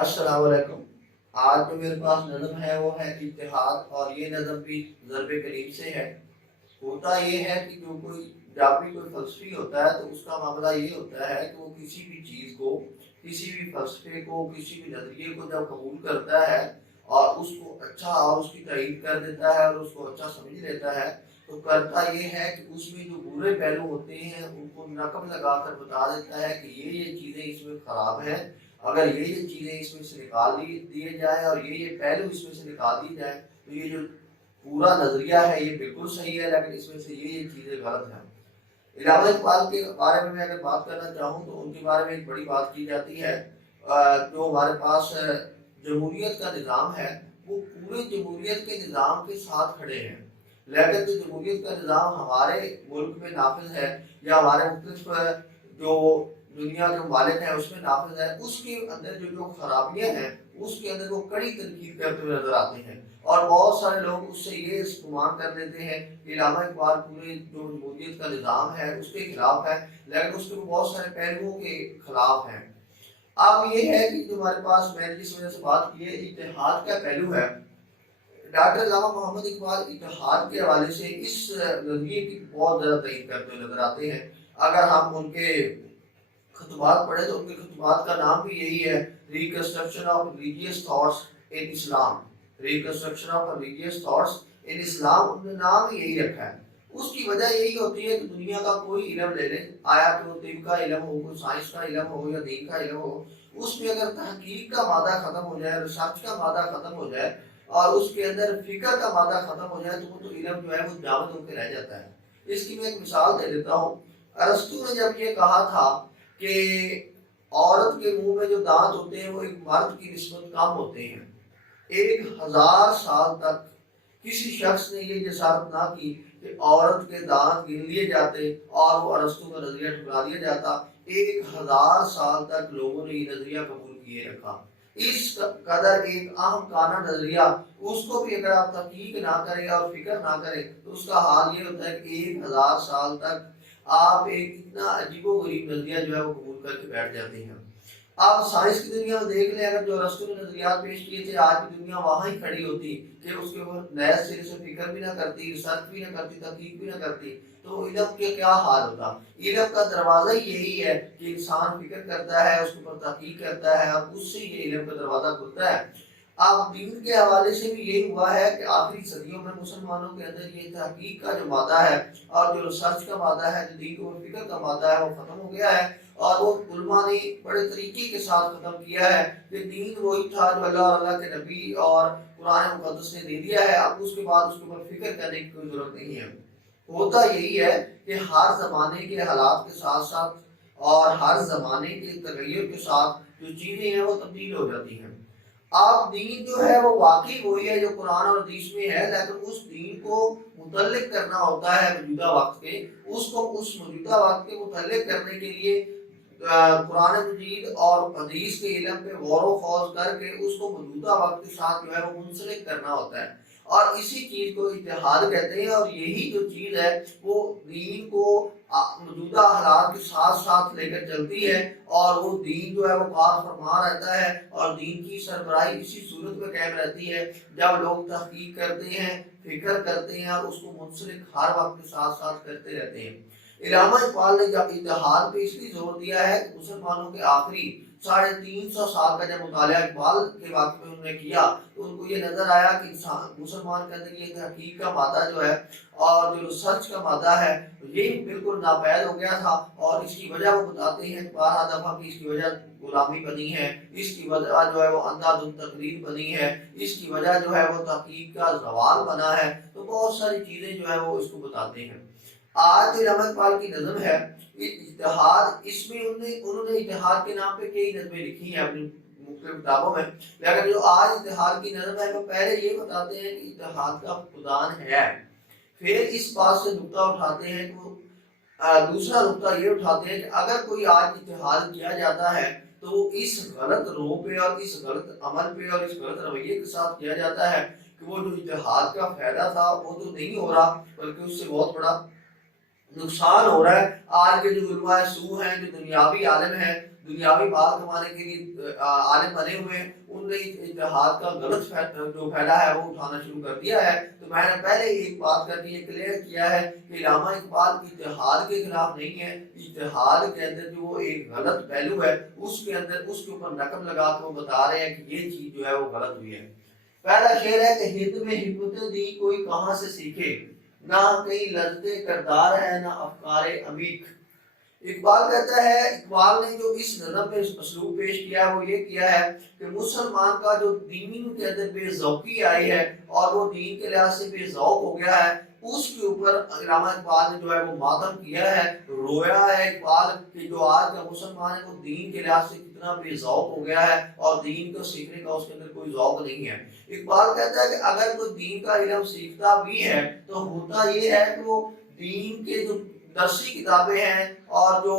السلام علیکم۔ آج جو میرے پاس نظم ہے وہ ہے اتحاد، اور یہ نظم بھی ضرب کریم سے ہے۔ ہوتا یہ ہے کہ جو جب بھی کوئی فلسفی ہوتا ہے تو اس کا معاملہ یہ ہوتا ہے کہ وہ کسی بھی چیز کو، کسی بھی فلسفے کو، کسی بھی نظریے کو جب قبول کرتا ہے اور اس کو اچھا اور اس کی تائید کر دیتا ہے اور اس کو اچھا سمجھ لیتا ہے، تو کرتا یہ ہے کہ اس میں جو برے پہلو ہوتے ہیں ان کو نقب لگا کر بتا دیتا ہے کہ یہ چیزیں اس میں خراب ہیں، اگر یہ چیزیں اس میں سے نکال دیے جائیں اور یہ پہلو اس میں سے نکال دی جائیں تو یہ جو پورا نظریہ ہے یہ بالکل صحیح ہے، لیکن اس میں سے یہ چیزیں غلط ہیں۔ علامہ اقبال کے بارے میں اگر بات کرنا چاہوں تو ان کے بارے میں ایک بڑی بات کی جاتی ہے۔ جو ہمارے پاس جمہوریت کا نظام ہے وہ پورے جمہوریت کے نظام کے ساتھ کھڑے ہیں، لیکن جو جمہوریت کا نظام ہمارے ملک میں نافذ ہے یا ہمارے مختلف جو دنیا کے ممالک ہیں اس میں نافذ ہے، اس کے اندر جو خرابیاں ہیں اس کے اندر وہ کڑی تنقید کرتے ہوئے نظر آتے ہیں، اور بہت سارے لوگ اس سے یہ گمان کر لیتے ہیں کہ علامہ اقبال پورے جو جمہوریت کا نظام ہے اس کے خلاف ہے، لیکن اس کے بہت سارے پہلوؤں کے خلاف ہیں۔ اب یہ ہے کہ جو ہمارے پاس میں نے جس وجہ سے بات کی ہے اتحاد کا پہلو ہے، ڈاکٹر علامہ محمد اقبال اتحاد کے حوالے سے اس نظریے کی بہت زیادہ تعریف کرتے ہوئے نظر آتے ہیں۔ اگر ہم ان کے خطبات پڑھیں تو ان کے خطبات کا نام بھی یہی ہے، reconstruction of religious thoughts in Islam, reconstruction of religious thoughts in Islam, انہوں نے نام ہی یہی رکھا ہے۔ اس کی وجہ یہی ہوتی ہے کہ دنیا کا کوئی علم لے لیں، آیا کہ وہ طب کا علم ہو، کوئی سائنس کا علم ہو یا دین کا علم ہو، اس میں اگر تحقیق کا مادہ ختم ہو جائے، ریسرچ کا مادہ ختم ہو جائے اور اس کے اندر فکر کا مادہ ختم ہو جائے تو وہ تو علم جو ہے وہ جامد ہو کے رہ جاتا ہے۔ اس کی میں ایک مثال دے دیتا ہوں۔ ارسطو نے جب یہ کہا تھا کہ عورت کے منہ میں جو دانت ہوتے ہیں وہ ایک مرد کی نسبت کم ہوتے ہیں، 1000 سال تک کسی شخص نے یہ جسارت نہ کی کہ عورت کے دانت گن لیے جاتے اور وہ ارسطو کا نظریہ ٹھکرا دیا جاتا۔ 1000 سال تک لوگوں نے یہ نظریہ قبول کیے رکھا۔ اس قدر ایک اہم کانہ نظریہ، اس کو بھی اگر آپ تحقیق نہ کریں اور فکر نہ کریں تو اس کا حال یہ ہوتا ہے کہ 1000 سال تک آپ ایک اتنا عجیب و غریب نظریہ جو ہے وہ قبول کر کے بیٹھ جاتے ہیں۔ آپ سائنس کی دنیا میں دیکھ لیں، اگر جو ارسطو نے نظریات پیش کیے تھے آج کی دنیا وہاں ہی کھڑی ہوتی کہ اس کے اوپر نئے سرے سے فکر بھی نہ کرتی، ریسرچ بھی نہ کرتی، تحقیق بھی نہ کرتی، تو علم کے کیا حال ہوتا۔ علم کا دروازہ ہی یہی ہے کہ انسان فکر کرتا ہے، اس کے اوپر تحقیق کرتا ہے، اب اس سے یہ علم کا دروازہ کھلتا ہے۔ اب دین کے حوالے سے بھی یہی ہوا ہے کہ آخری صدیوں میں مسلمانوں کے اندر یہ تحقیق کا جو مادہ ہے اور جو ریسرچ کا مادہ ہے، جو دین کو فکر کا مادہ ہے وہ ختم ہو گیا ہے، اور وہ علماء نے بڑے طریقے کے ساتھ ختم کیا ہے کہ دین وہی تھا جو اللہ اور اللہ کے نبی اور قرآن مقدس نے دے دیا ہے، اب اس کے بعد اس کے اوپر فکر کرنے کی کوئی ضرورت نہیں ہے۔ ہوتا یہی ہے کہ ہر زمانے کے حالات کے ساتھ ساتھ اور ہر زمانے کے تغیر کے ساتھ جو چیزیں ہیں وہ تبدیل ہو جاتی ہیں۔ اب دین جو ہے وہ واقعی وہی ہے جو قرآن اور حدیث میں ہے، لیکن اس دین کو متعلق کرنا ہوتا ہے موجودہ وقت کے، اس کو اس موجودہ وقت کے متعلق کرنے کے لیے قرآن مجید اور حدیث کے علم پہ غور و خوض کر کے اس کو موجودہ وقت کے ساتھ جو ہے وہ منسلک کرنا ہوتا ہے، اور اسی چیز کو اتحاد کہتے ہیں۔ اور یہی جو چیز ہے وہ دین کو موجودہ حالات کے ساتھ ساتھ لے کر چلتی ہے، اور وہ دین جو ہے وہ کار فرما رہتا ہے، اور دین کی سربراہی اسی صورت میں قائم رہتی ہے جب لوگ تحقیق کرتے ہیں، فکر کرتے ہیں اور اس کو منسلک ہر وقت کے ساتھ ساتھ کرتے رہتے ہیں۔ علامہ اقبال نے جب اتحاد پہ اس لیے زور دیا ہے کہ مسلمانوں کے آخری 350 سال کا جب مطالعہ اقبال کے وقت میں انہوں نے کیا تو ان کو یہ نظر آیا کہ مسلمان کے اندر یہ تحقیق کا مادہ جو ہے اور جو ریسرچ کا مادہ ہے یہ بالکل ناپید ہو گیا تھا، اور اس کی وجہ وہ بتاتے ہیں 12 دفعہ کی اس کی وجہ غلامی بنی ہے، اس کی وجہ جو ہے وہ اندھا دھند تقلید بنی ہے، اس کی وجہ جو ہے وہ تحقیق کا زوال بنا ہے، تو بہت ساری چیزیں جو ہے وہ اس کو بتاتے ہیں۔ آج جو علامہ اقبال کی نظم ہے اتحاد، اس میں انہوں نے اتحاد کے نام پہ کئی نظمیں لکھی ہیں اپنی مختلف کتابوں میں، لیکن جو آج اتحاد کی نظم ہے وہ پہلے یہ بتاتے ہیں کہ اتحاد کا فقدان ہے، پھر اس بات سے نقطہ اٹھاتے ہیں کہ وہ دوسرا نقطہ یہ اٹھاتے ہیں کہ اگر کوئی آج اتحاد کیا جاتا ہے تو وہ اس غلط روح پہ اور اس غلط عمل پہ اور اس غلط رویے کے ساتھ کیا جاتا ہے کہ وہ جو اتحاد کا فائدہ تھا وہ تو نہیں ہو رہا بلکہ اس سے بہت بڑا نقصان ہو رہا ہے۔ آج کے جو علماء سو ہیں، جو دنیاوی عالم ہیں، دنیاوی مال کمانے کے لیے عالم بنے ہوئے ہیں، ان نے اتحاد کا غلط جو پھیلا ہے وہ اٹھانا شروع کر دیا ہے۔ تو میں نے پہلے ہی ایک بات کر کے یہ کلیئر کیا ہے کہ علامہ اقبال اتحاد کے خلاف نہیں ہے، اتحاد کے اندر جو ایک غلط پہلو ہے اس کے اندر اس کے اوپر نقب لگا کے وہ بتا رہے ہیں کہ یہ چیز جو ہے وہ غلط ہوئی ہے۔ پہلا شعر ہے کہ ہند میں حکمت دی کوئی کہاں سے سیکھے، نہ کئی لذت کردار ہے نہ افکار عمیق۔ اقبال کہتا ہے، اقبال نے جو اس نظم میں اسلوب پیش کیا ہے وہ یہ کیا ہے کہ مسلمان کا جو دین کے اندر بے ذوقی آئی ہے اور وہ دین کے لحاظ سے بے ذوق ہو گیا ہے، اس کے اوپر علامہ اقبال نے جو ہے وہ ماتم کیا ہے، رویا ہے اقبال کہ جو آج کا مسلمان ہے وہ دین کے لحاظ سے کتنا بے ذوق ہو گیا ہے اور دین کو سیکھنے کا اس کے اندر کوئی ذوق نہیں ہے۔ اقبال کہتا ہے کہ اگر کوئی دین کا علم سیکھتا بھی ہے تو ہوتا یہ ہے کہ وہ دین کے جو درسی کتابیں ہیں اور جو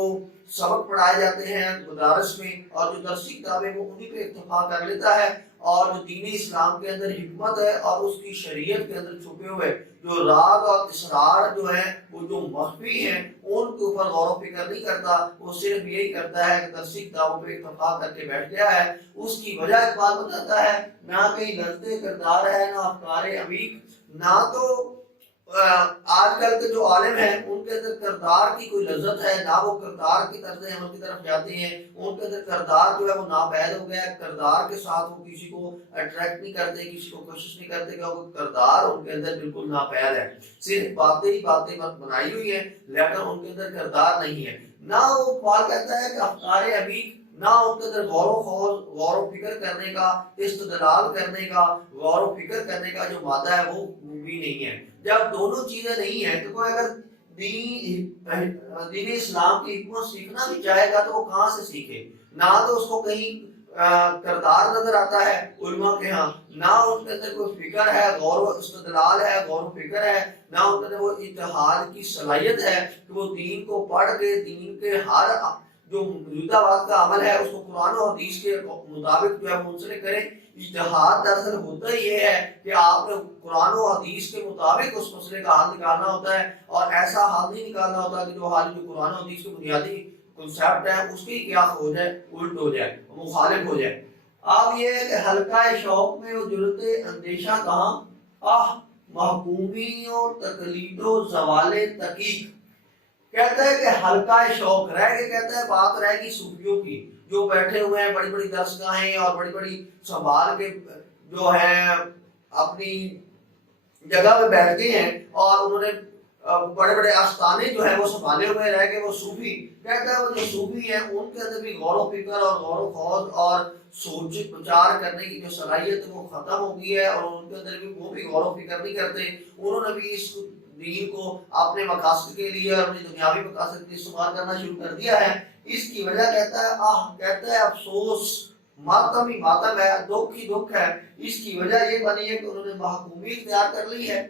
سبق پڑھائے جاتے ہیں مدارس میں اور جو درسی کتابیں وہ انہی پہ اکتفا کر لیتا ہے، اور جو دین اسلام کے اندر حکمت ہے اور اس کی شریعت کے اندر چھپے ہوئے جو راز اور اسرار جو ہیں وہ جو مخفی ہیں ان کے اوپر غور و فکر نہیں کرتا، وہ صرف یہی کرتا ہے کہ درسی کتابوں پہ اکتفا کر کے بیٹھ گیا ہے۔ اس کی وجہ اقبال بتاتا ہے، نہ کہیں لذت کردار ہے نہ افکار عمیق، نہ تو آج کل کے جو عالم ہیں ان کے اندر کردار کی کوئی لذت ہے، نہ وہ کردار کی طرز عمل کی طرف جاتے ہیں، ان کے اندر کردار جو ہے وہ ناپید ہو گیا ہے، کردار کے ساتھ وہ کسی کو اٹریکٹ نہیں کرتے، کسی کو کوشش نہیں کرتے کہ وہ کردار ان کے اندر بالکل ناپید ہے، صرف باتیں ہی باتیں بنائی ہوئی ہیں لیکن ان کے اندر کردار نہیں ہے۔ نہ وہ اقبال کہتا ہے کہ افکار عمیق، نہ ان کے اندر غور و فکر کرنے کا، استدلال کرنے کا، غور و فکر کرنے کا جو مادہ ہے وہ بھی نہیں ہے۔ جب دونوں چیزیں نہیں ہیں تو کوئی اگر دین اسلام کی حکمت سیکھنا بھی چاہے گا تو وہ کہاں سے سیکھے؟ نہ تو اس کو کہیں کردار نظر آتا ہے علماء کے ہاں، نہ ان کے اندر کوئی فکر ہے، غور و استدلال ہے، غور و فکر ہے، نہ ان کے اندر وہ اتحاد کی صلاحیت ہے کہ وہ دین کو پڑھ کے دین کے ہر جو موجودہ وقت کا عمل ہے اس کو قرآن و حدیث کے مطابق جو ہے منسلک کریں۔ اتحاد دراصل ہوتا ہی یہ ہے کہ آپ نے قرآن و حدیث کے مطابق اس مسئلے کا حل نکالنا ہوتا ہے، اور ایسا حل نہیں نکالنا ہوتا کہ جو حال جو قرآن و حدیث کے بنیادی کنسیپٹ ہے اس کی کیا ہو جائے، الٹ ہو جائے، مخالف ہو جائے۔ اب یہ ہے کہ حلقہ شوق میں وہ جرت اندیشہ کہاں، آہ محکومی و تقلید و زوال تحقیق۔ کہتا ہے کہ حلقہ شوق رہ گئے، کہتا ہے بات رہ گئی صوفیوں کی جو بیٹھے ہوئے ہیں بڑی بڑی درسگاہیں اور بڑی بڑی سنبھال کے جو ہے اپنی جگہ پہ بیٹھتے ہیں اور انہوں نے بڑے بڑے آستانے جو ہے وہ سنبھالے ہوئے رہ گئے، وہ صوفی۔ کہتا ہے وہ جو صوفی ہیں ان کے اندر بھی غور و فکر اور غور و خوض اور سوچ وچار کرنے کی جو صلاحیت وہ ختم ہو گئی ہے، اور ان کے اندر بھی وہ بھی غور و فکر نہیں کرتے، انہوں نے بھی اس دین کو اپنے مقاصد کے لیے اور اپنی دنیاوی مقاصد کے لیے استعمال کرنا شروع کر دیا ہے۔ اس کی وجہ کہتا ہے کہتا ہے افسوس، ماتم ہی ماتم ہے، دکھ ہی دکھ ہے۔ اس کی وجہ یہ بنی ہے کہ انہوں نے محکومی اختیار کر لی ہے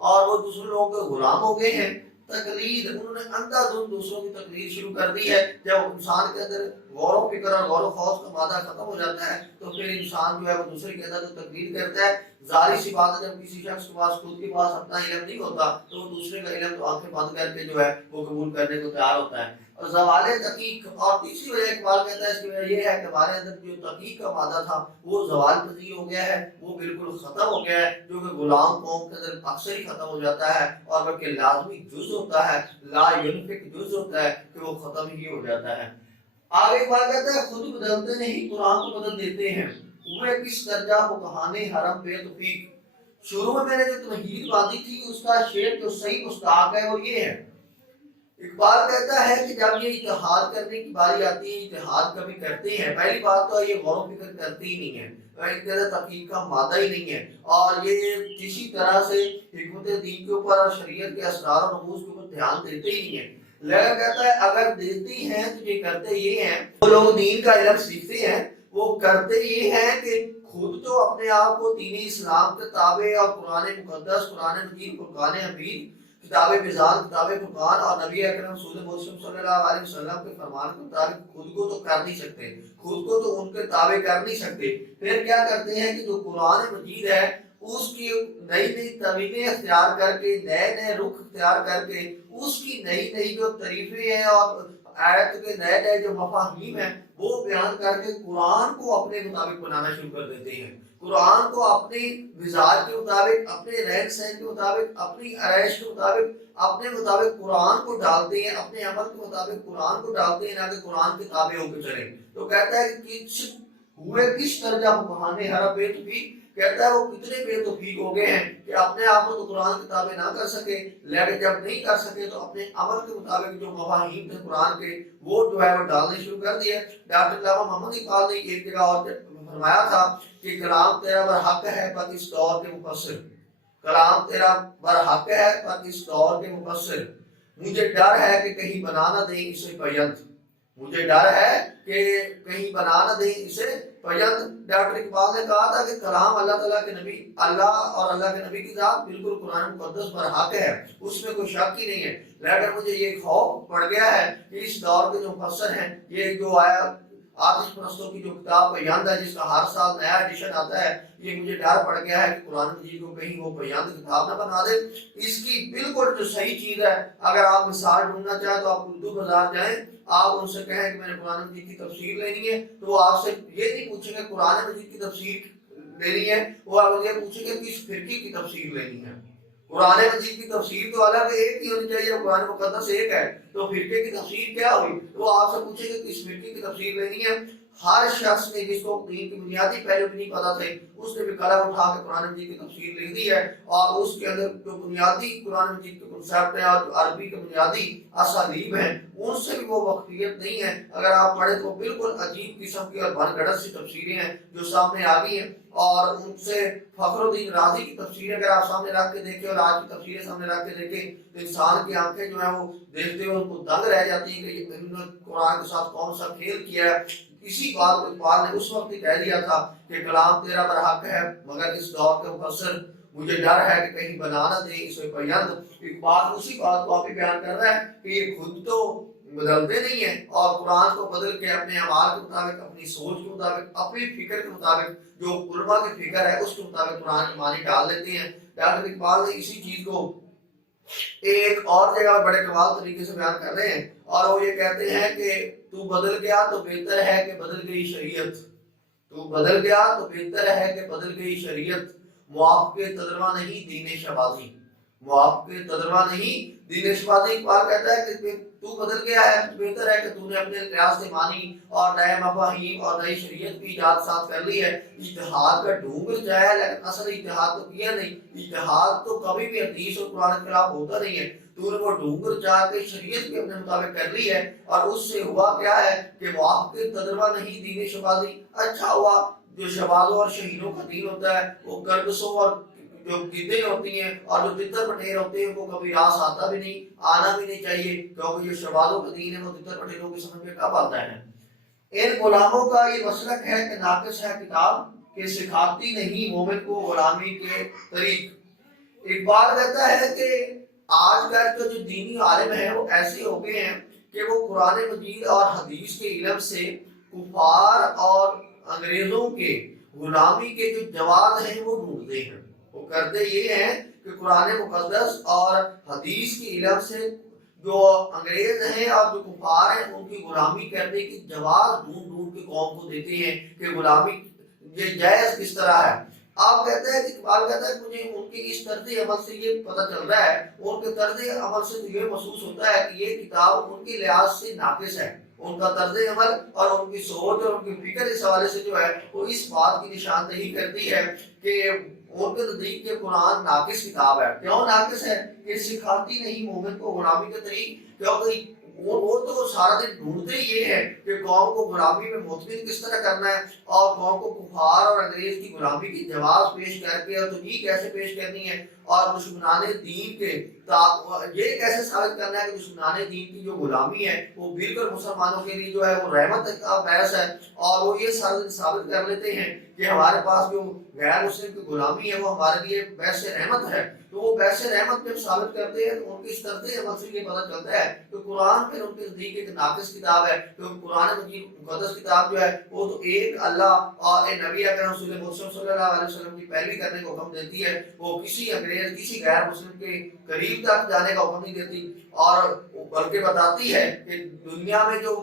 اور وہ دوسرے لوگوں کے غلام ہو گئے ہیں۔ تقلید، انہوں نے اندھا دھند دوسروں کی تقلید شروع کر دی ہے۔ جب انسان کے اندر غور و فکر اور غور و خوض کا مادہ ختم ہو جاتا ہے تو پھر انسان جو ہے وہ دوسرے کے اندر جو تقلید کرتا ہے، ظاہر سی بات ہے جب کسی شخص کے پاس خود کے پاس اپنا علم نہیں ہوتا تو وہ دوسرے کا علم تو آنکھیں بند کر کے جو ہے وہ قبول کرنے کو تیار ہوتا ہے۔ اور زوال تحقیق، اور تیسری وجہ اقبال کہتا ہے اس کی وجہ یہ ہے کہ ہمارے اندر جو تحقیق کا مادہ تھا وہ زوال پذیر ہو گیا ہے، وہ بالکل ختم ہو گیا ہے، جو کہ غلام قوم کے اندر اکثر ہی ختم ہو جاتا ہے، اور بلکہ لازمی جز ہوتا ہے، لا ینفک جز ہوتا ہے کہ وہ ختم ہی ہو جاتا ہے۔ آگے اقبال کہتا ہے خود بدلتے نہیں قرآن کو بدل دیتے ہیں، ہوئے کس درجہ ہو کہانے حرم بے توفیق۔ شروع میں میں نے جو تمہید باندھی تھی اس کا شعر جو صحیح مستحق ہے وہ یہ ہے۔ اقبال کہتا ہے کہ جب یہ اتحاد کرنے کی باری آتی ہے، اتحاد کبھی کرتے ہیں، پہلی بات تو یہ غور و فکر کرتے ہی نہیں ہے، ان کے اندر تحقیق کا مادہ ہی نہیں ہے، اور یہ کسی طرح سے حکمت دین کے اوپر اور شریعت کے اسرار و رموز کے اوپر دھیان دیتے ہی نہیں ہیں۔ لیکن کہتا ہے اگر دیتے ہیں تو یہ کرتے یہ ہیں، وہ لوگ دین کا علم سیکھتے ہیں وہ کرتے یہ ہیں کہ خود تو اپنے آپ کو دین اسلام کے تابع اور قرآن مقدس، قرآن مجید، فرقان حمید، کتاب میزان، کتاب فرقان اور نبی اکرم صلی اللہ علیہ وسلم کے فرمان کے مطابق خود کو تو کر نہیں سکتے، خود کو تو ان کے تابع کر نہیں سکتے، پھر کیا کرتے ہیں کہ جو قرآن مجید ہے اس کی نئی نئی تعویلیں اختیار کر کے، نئے نئے رخ اختیار کر کے، اس کی نئی نئی جو تعریفیں ہیں اور آیت کے نئے نئے جو مفاہیم ہیں وہ بیان کر کے قرآن کو اپنے مطابق بنانا شروع کر دیتے ہیں، قرآن کو اپنی مزاج کے مطابق، اپنے رہن سہن کے مطابق، اپنی عرائش کے مطابق، اپنے مطابق قرآن کو ڈالتے ہیں، اپنے عمل کے مطابق قرآن کو ڈالتے ہیں، نہ کہ قرآن کے تابع ہو کے چلیں۔ تو کہتا ہے کہ ہوئے کس درجہ بہانے ہر بے توفیق، کہتا ہے وہ کتنے بے توفیق ہو گئے ہیں کہ اپنے آپ کو تو قرآن کی تابع نہ کر سکے، لیکن جب نہیں کر سکے تو اپنے عمل کے مطابق جو مفاہیم تھے قرآن کے وہ جو ہے وہ ڈالنے شروع کر دیے۔ ڈاکٹر علامہ محمد اقبال نے ایک جگہ اور فرمایا تھا کہ کلام تیرا برحق ہے پر اس دور کے مفسر، کلام تیرا برحق ہے پر اس دور کے مفسر، مجھے ڈر ہے کہ کہیں بنا نہ دیں اسے پیند، مجھے ڈر ہے کہ کہیں بنا نہ دیں اسے پیند۔ ڈاکٹر اقبال نے کہا تھا کہ کلام اللہ تعالیٰ کے نبی، اللہ اور اللہ کے نبی کی ذات بالکل قرآن مقدس برحق ہے، اس میں کوئی شک ہی نہیں ہے، لیکن مجھے یہ خوف پڑ گیا ہے کہ اس دور کے جو مفسر ہیں، یہ جو آیا آتش پرستوں کی جو کتاب پیند ہے جس کا ہر سال نیا ایڈیشن آتا ہے، یہ مجھے ڈر پڑ گیا ہے کہ قرآن مجید کو کہیں وہ پیند کتاب نہ بنا دے۔ اس کی بالکل جو صحیح چیز ہے، اگر آپ مثال ڈھونڈنا چاہیں تو آپ اردو بازار جائیں، آپ ان سے کہیں کہ میں نے قرآن مجید کی تفسیر لینی ہے، تو وہ آپ سے یہ نہیں پوچھیں گے قرآن مجید کی تفسیر لینی ہے، وہ آپ یہ پوچھیں گے کس فرقے کی تفسیر لینی ہے۔ قرآن مجید کی تفسیر تو الگ ایک ہی ہونی چاہیے، قرآن مقدس ایک ہے، تو فرقے کی تفسیر کیا ہوئی؟ وہ آپ سے پوچھیں گے کس فرقے کی تفسیر لینی ہے۔ ہر شخص نے جس کو دین کی بنیادی پہلو بھی نہیں پتا تھے، اس نے بھی قلم اٹھا کے قرآن مجید کی تفسیر لکھ دی ہے، اور اس کے اندر جو بنیادی قرآن مجید کے کنسیپٹ ہیں اور جو عربی کے بنیادی اسالیب ہیں ان سے بھی وہ واقفیت نہیں ہے۔ اگر آپ پڑھیں تو بالکل عجیب قسم کی اور بن گڑت سی تفسیریں ہیں جو سامنے آ گئی ہیں، اور ان سے فخر الدین رازی کی تفسیر اگر آپ سامنے رکھ کے دیکھیں اور آج کی تفسیریں سامنے رکھ کے دیکھیں تو انسان کی آنکھیں جو ہیں وہ دیکھتے ہوئے ان کو دنگ رہ جاتی ہیں کہ انہوں نے قرآن کے ساتھ کون سا کھیل کیا ہے۔ اسی بات کو اقبال نے اس وقت ہی کہہ دیا تھا کہ کلام تیرا برحق ہے مگر اس دور کے مفسر، مجھے ڈر ہے کہ کہیں بنا نہ دیں اسے پیند۔ اقبال اسی بات کو آپ بھی بیان کر رہا ہے کہ یہ خود تو بدلتے نہیں ہیں، اور قرآن کو بدل کے اپنے اعمال کے مطابق، اپنی سوچ کے مطابق، اپنی فکر کے مطابق، جو علماء کی فکر ہے اس کے مطابق قرآن کے معنی ڈال دیتے ہیں۔ ڈاکٹر اقبال نے اسی چیز کو ایک اور جگہ بڑے کمال طریقے سے بیان کر رہے ہیں، اور وہ یہ کہتے ہیں کہ تو بدل گیا تو بہتر ہے کہ بدل گئی شریعت، تو بدل گیا تو بہتر ہے کہ بدل گئی شریعت، موافق تجربہ نہیں دین شبازی، موافق تجربہ نہیں دین شبازی۔ اقبال کہتا ہے کہ تو بدل گیا ہے تو بہتر ہے کہ تو نے اپنے لحاظ سے مانی اور نئے مفاہیم اور نئی شریعت کی ایجاد ساتھ کر لی ہے۔ اجتہاد کا ڈھونگ جایا لیکن اصل اجتہاد تو کیا نہیں، اجتہاد تو کبھی بھی حدیث اور قرآن کے خلاف ہوتا نہیں ہے، تو نے وہ ڈھونگ چاہ کے شریعت بھی اپنے مطابق کر لی ہے، اور اس سے ہوا کیا ہے کہ موافق تجربہ نہیں دین شبازی۔ اچھا ہوا جو شبازوں اور شہیدوں کا دین ہوتا ہے وہ گرگسوں اور جو گدے ہوتی ہیں اور جو تتر پٹیر ہوتے ہیں وہ کبھی راس آتا بھی نہیں، آنا بھی نہیں چاہیے، کیونکہ جو شبازوں کا دین ہے وہ تتر پٹیروں کی سمجھ میں کب آتا ہے۔ ان غلاموں کا یہ مسلک ہے کہ ناقص ہے کتاب کہ سکھاتی نہیں مومن کو غلامی کے طریق۔ اقبال کہتا ہے کہ آج کل کے جو دینی عالم ہیں وہ ایسے ہو گئے ہیں کہ وہ قرآن مجید اور حدیث کے علم سے کفار اور انگریزوں کے غلامی کے جو جواز ہیں وہ ڈھونڈتے ہیں۔ وہ کرتے یہ ہیں کہ قرآن مقدس اور حدیث کے علم سے جو انگریز ہیں اور جو کفار ہیں ان کی غلامی کرنے کی جواز ڈھونڈ ڈھونڈ کے قوم کو دیتے ہیں کہ غلامی یہ جائز کس طرح ہے۔ آپ کہتے ہیں کہ اقبال کہتا ہے کہ مجھے ان کی اس طرز عمل سے یہ پتہ چل رہا ہے، ان کے طرز عمل سے تو یہ محسوس ہوتا ہے کہ یہ کتاب ان کی لحاظ سے ناقص ہے، ان کا طرز عمل اور ان کی سوچ اور ان کی فکر اس حوالے سے جو ہے وہ اس بات کی نشاندہی کرتی ہے کہ ان کے نزدیک کے قرآن ناقص کتاب ہے۔ کیوں ناقص ہے؟ کہ سکھاتی نہیں مومن کو غلامی کے طریق، کیونکہ وہ تو سارا دن ڈھونڈتے یہ ہے کہ قوم کو غلامی میں مطمئن کس طرح کرنا ہے، اور قوم کو کفار اور انگریز کی غلامی کی جواز پیش کر کے اور تجھیح کیسے پیش کرنی ہے، اور دشمنان دین کے یہ کیسے ثابت کرنا ہے کہ دشمنان دین کی جو غلامی ہے وہ بالکل مسلمانوں کے لیے جو ہے وہ رحمت کا باعث ہے، اور وہ یہ ثابت کر لیتے ہیں کہ ہمارے پاس جو غیر مسلم کی غلامی ہے وہ ہمارے لیے باعث رحمت ہے۔ تو وہ باعث رحمت جب ثابت کرتے ہیں تو ان کی اس طرز عمل سے یہ پتہ چلتا ہے کہ قرآن پھر ان کے نزدیک ایک ناقص کتاب ہے، کیونکہ قرآن مجید مقدس کتاب جو ہے وہ تو ایک اللہ اور نبی اکرم صلی اللہ علیہ وسلم کی پیروی کرنے کو حکم دیتی ہے، وہ کسی انگریز انگریز کسی غیر مسلم کے قریب تک جانے کا حکم نہیں دیتی، اور بلکہ بتاتی ہے کہ دنیا میں جو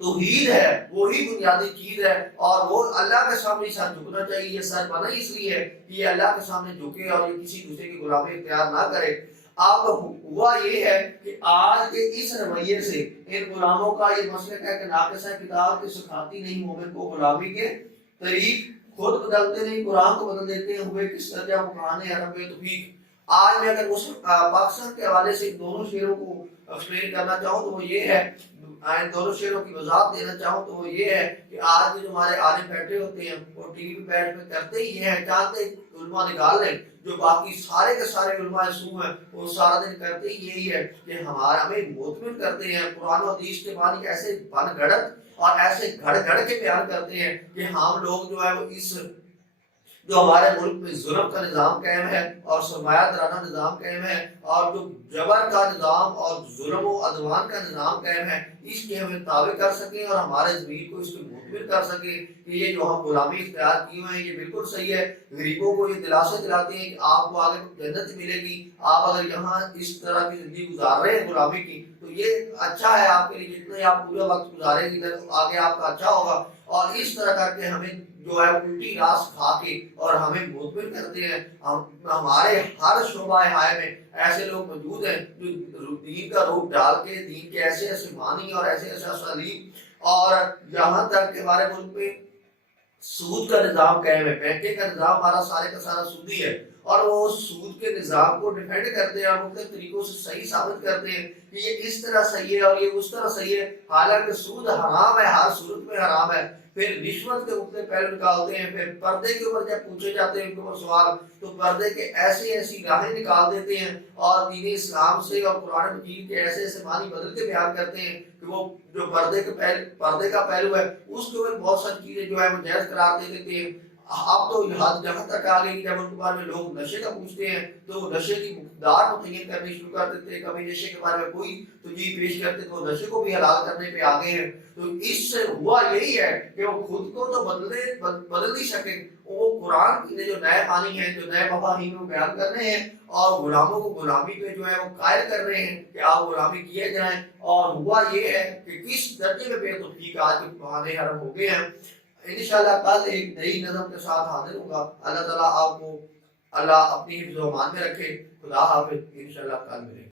توحید ہے وہی بنیادی چیز ہے، اور وہ اللہ کے سامنے سر جھکنا چاہیے۔ یہ سر بنا اس لیے ہے کہ یہ اللہ کے سامنے جھکے اور یہ کسی دوسرے کی غلامی اختیار نہ کرے۔ اب ہوا یہ ہے کہ آج کے اس رویے سے ان غلاموں کا یہ مسلک ہے کہ ناقص ہے کتاب کے سکھاتی نہیں مومن کو غلامی کے طریق، خود بدلتے نہیں قرآن کو بدل دیتے ہوئے کس درجہ مکان عرب توفیق۔ آج میں اگر پاکستان کے حوالے سے دونوں شعروں کو ایکسپلین کرنا چاہوں تو وہ یہ ہے، ان دونوں شعروں کی وضاحت دینا چاہوں تو وہ یہ ہے کہ آج جو ہمارے عالم بیٹھے ہوتے ہیں وہ ٹی وی پہ بیٹھ میں کرتے ہی ہیں، چاہتے علماء نکال لیں، جو باقی سارے کے سارے علماء سو ہیں وہ سارا دن کرتے ہی یہی ہے کہ ہمارا ہمیں مطمئن کرتے ہیں، قرآن و حدیث کے معنی ایسے بن گڑت اور ایسے گھڑ گھڑ کے بیان کرتے ہیں کہ ہم لوگ جو ہے وہ اس جو ہمارے ملک میں ظلم کا نظام قائم ہے اور سرمایہ دارانہ نظام قائم ہے اور جو جبر کا نظام اور ظلم و عدوان کا نظام قائم ہے، اس کے ہمیں تابع کر سکیں اور ہمارے ضمیر کو اس کے مطمئن کر سکیں کہ یہ جو ہم غلامی اختیار کیے ہوئے ہیں یہ بالکل صحیح ہے۔ غریبوں کو یہ دلاسے دلاتے ہیں کہ آپ کو آگے جنت ملے گی، آپ اگر یہاں اس طرح کی زندگی گزار رہے ہیں غلامی کی تو یہ اچھا ہے آپ کے لیے، جتنے آپ پورا وقت گزاریں گے تو آگے آپ کا اچھا ہوگا۔ اور اس طرح کر کے ہمیں جو ہے الٹی راس کھا کے اور ہمیں مطمئن کرتے ہیں۔ ہمارے ہر شعبہ حیات میں ایسے لوگ موجود ہیں جو دین کا روپ ڈال کے دین کے ایسے ایسے معنی اور ایسے ایسے اسالیب، اور یہاں تک کہ ہمارے ملک میں سود کا نظام قائم ہے، بینکنگ کا نظام ہمارا سارے کا سارا سودی ہے، اور وہ سود کے نظام کو ڈیفینڈ کرتے ہیں اور مختلف طریقوں سے صحیح ثابت کرتے ہیں کہ یہ اس طرح صحیح ہے اور یہ اس طرح صحیح ہے، حالانکہ سود حرام ہے، ہر صورت میں حرام ہے۔ پھر رشوت کے مختلف پہلو نکالتے ہیں، پھر پردے کے اوپر جب پوچھے جاتے ہیں ان کے اوپر سوال تو پردے کے ایسی راہیں نکال دیتے ہیں اور دین اسلام سے اور قرآن مجید کے ایسے ایسے معنی بدل کے بیان کرتے ہیں کہ وہ جو پردے کا پہلو ہے اس کے اوپر بہت ساری چیزیں جو ہے وہ جائز قرار دے دیتے ہیں۔ اب تو جہاں تک آ گئی جب ان کے بارے میں لوگ نشے کا پوچھتے ہیں تو وہ نشے کی مقدار متعین کرنی شروع کر دیتے ہیں، کبھی نشے کے بارے میں کوئی تجویز پیش کرتے تو نشے کو بھی حلال کرنے پہ آگے ہیں۔ تو اس سے ہوا یہی ہے کہ وہ خود کو تو بدل نہیں سکے، وہ قرآن کے جو نئے معنی ہیں، جو نئے مفاہیم وہ بیان کر رہے ہیں اور غلاموں کو غلامی پہ جو ہے وہ قائل کر رہے ہیں کہ آپ غلامی کیے جائیں۔ اور ہوا یہ ہے کہ کس درجے میں بے توفیق آج کے بہانے حرم ہو گئے ہیں۔ انشاءاللہ کل ایک نئی نظم کے ساتھ حاضر ہوں گا۔ اللہ تعالیٰ آپ کو اللہ اپنی حفظ و امان میں رکھے۔ خدا حافظ، انشاءاللہ کل ملیں گے۔